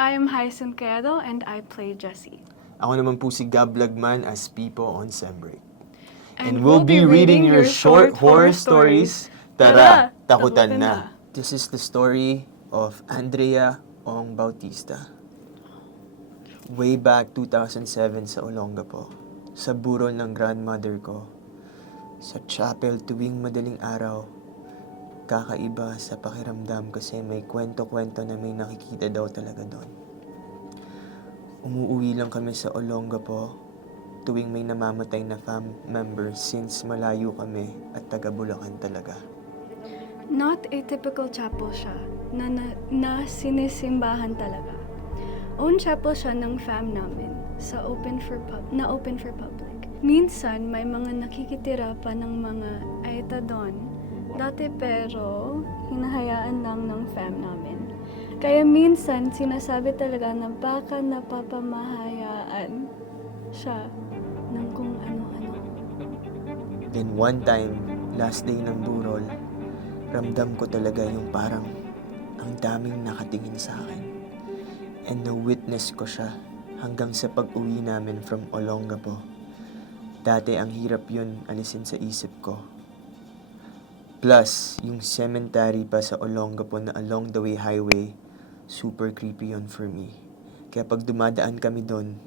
I am Hyacin Quedo and I play Jessie. Ako naman po si Gab Lagman as Pipo on Sembrek. And we'll be reading your short horror stories. Tara, takutan na. This is the story of Andrea Ong Bautista. Way back 2007 sa Olongapo, sa burol ng grandmother ko, sa chapel tuwing madaling araw, kakaiba sa pakiramdam kasi may kwento-kwento na may nakikita daw talaga doon. Umuuwi lang kami sa Olongapo tuwing may namamatay na member since malayo kami at taga Bulacan talaga. Not a typical chapel siya na sinisimbahan talaga. Own chapel siya ng fam namin sa open for public. Minsan may mga nakikitira pa ng mga aita doon. Dati pero hinahayaan lang ng fam namin. Kaya minsan sinasabi talaga na baka napapamahayaan siya ng kung ano-ano. Then one time, last day ng burol, ramdam ko talaga yung parang ang daming nakatingin sa akin. And na-witness ko siya hanggang sa pag-uwi namin from Olongapo. Dati ang hirap yun alisin sa isip ko. Plus, yung cemetery pa sa Olongapo na along the way highway, super creepy yun for me. Kaya pag dumadaan kami doon,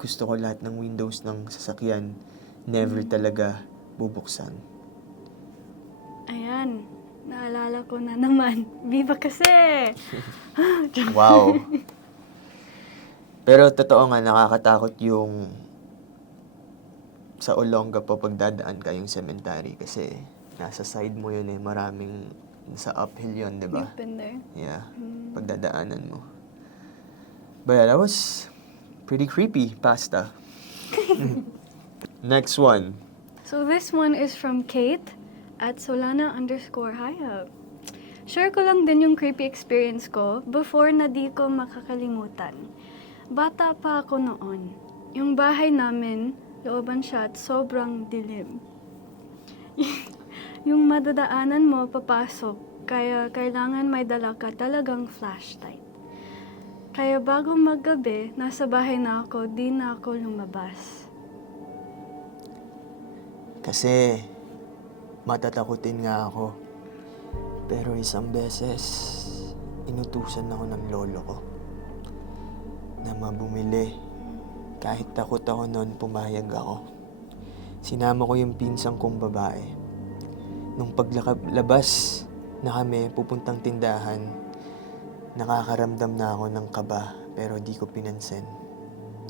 gusto ko lahat ng windows ng sasakyan never talaga bubuksan. Ayan, naalala ko na naman. Viva kasi! Wow! Pero totoo nga, nakakatakot yung sa Olongapo pag dadaan kayong cemetery kasi nasa side mo yun maraming sa uphill yun, di ba? You've been there. Yeah, pagdadaanan mo. But yeah, that was pretty creepy, pasta. Next one. So this one is from Kate at Solana_Hayab. Share ko lang din yung creepy experience ko before na di ko makakalimutan. Bata pa ako noon. Yung bahay namin, looban siya at sobrang dilim. Yung madadaanan mo papasok, kaya kailangan may dala ka talagang flashlight. Kaya bago maggabi, nasa bahay na ako, di na ako lumabas. Kasi matatakutin nga ako. Pero isang beses, inutusan ako ng lolo ko na mabumili. Kahit takot ako noon, pumayag ako. Sinama ko yung pinsang kong babae. Nung paglabas na kami pupuntang tindahan, nakakaramdam na ako ng kaba pero di ko pinansin.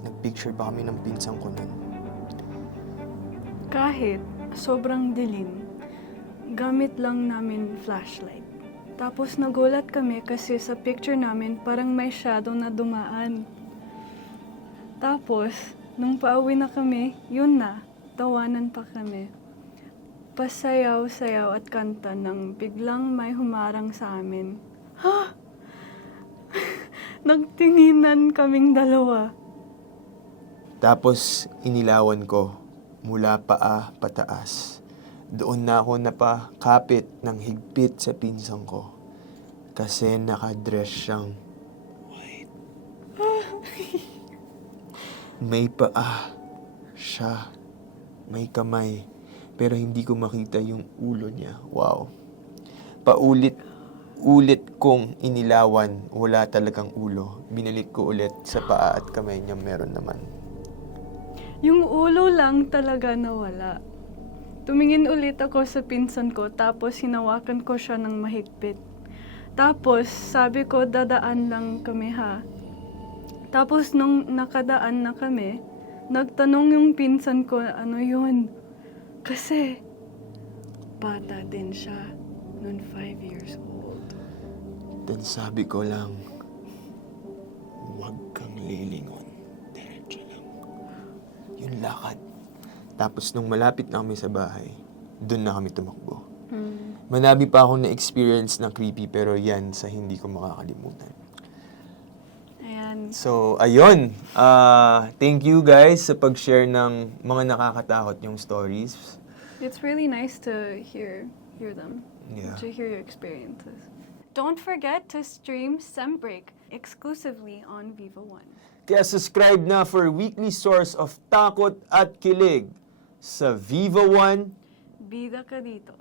Nagpicture pa kami ng pinsang ko nun. Kahit sobrang dilim, gamit lang namin flashlight. Tapos nagulat kami kasi sa picture namin parang may shadow na dumaan. Tapos, nung pauwi na kami, yun na, tawanan pa kami. Pasayaw-sayaw at kanta nang biglang may humarang sa amin. Ha? Nagtinginan kaming dalawa. Tapos inilawan ko mula paa pataas. Doon na ako napakapit ng higpit sa pinsang ko. Kasi nakadress siyang white. May paa siya. May kamay. Pero hindi ko makita yung ulo niya. Wow. Paulit-ulit kong inilawan. Wala talagang ulo. Binalik ko ulit sa paa at kamay niya meron naman. Yung ulo lang talaga nawala. Tumingin ulit ako sa pinsan ko tapos hinawakan ko siya ng mahigpit. Tapos sabi ko dadaan lang kami ha. Tapos nung nakadaan na kami, nagtanong yung pinsan ko ano yun. Kasi bata din siya noon 5 years old. Then sabi ko lang, huwag kang lilingon. Diretso lang. Yung lakad. Tapos nung malapit na kami sa bahay, doon na kami tumakbo. Manabi pa akong na-experience na creepy pero yan sa hindi ko makakalimutan. Ayan. So, ayun. Thank you guys sa pag-share ng mga nakakatakot yung stories. It's really nice to hear them. Yeah. To hear your experiences. Don't forget to stream Sembreak exclusively on Viva One. Kaya subscribe na for weekly source of takot at kilig sa Viva One. Bida ka dito.